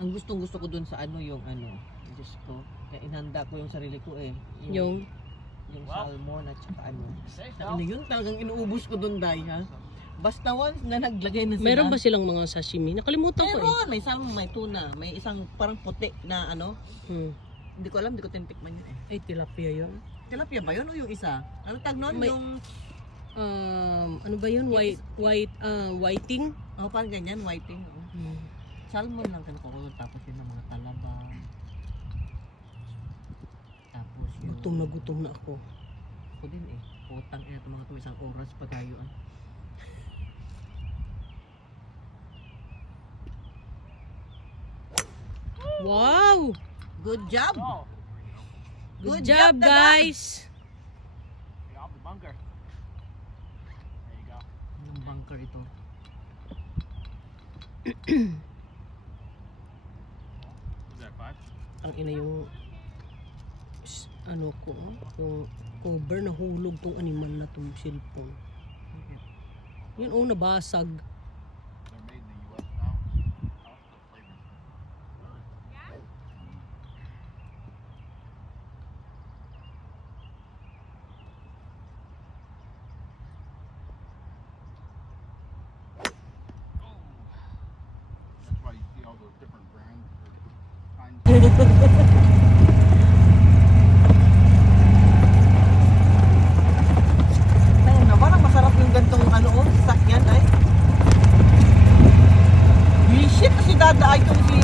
Ang gustong-gusto ko dun sa ano, yung ano, Diyos ko, kaya inhanda ko yung sarili ko eh. Yung Salmon at saka ano. Ano yun, talagang inuubos ko dun, Day, ha? Basta once na naglagay na sila. meron ba silang mga sashimi? Nakalimutan ko eh. Meron, may salmon, may tuna, may isang parang puti na ano. Hindi ko alam, hindi ko tintikman yun eh. Ay, tilapia yun. Tilapia ba yun o yung isa? Ano tag nun? May- Yung, Ano ba yun? Whiting? oh, parang ganyan, whiting. Oh. Salmon lang kinukukulong, tapos yun ng mga talabang. Tapos yung... Gutom na ako. Ako din eh. Utang ina itong mga ito, isang oras pa tayo. Ah. Wow! Good job! Good job, guys! Get off the bunker. There you go. Yung bunker ito. Was that 5? Ang ina yung ano ko, yung cover na hulog tong animal na tong cellphone. Yan oh, nabasag. They're made in the U.S. now. How's the flavor? That's why you see all those different brands or kinds. Ayun na, parang masarap yung gantong ano oh, sasakyan ay. Shit, kasi dadaay itong si...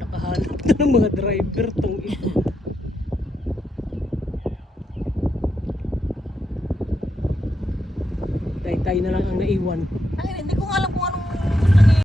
Nakahanap na ng mga driver tong ito. Tay-tay na lang ang naiwan. Ay, hindi ko nga alam kung anong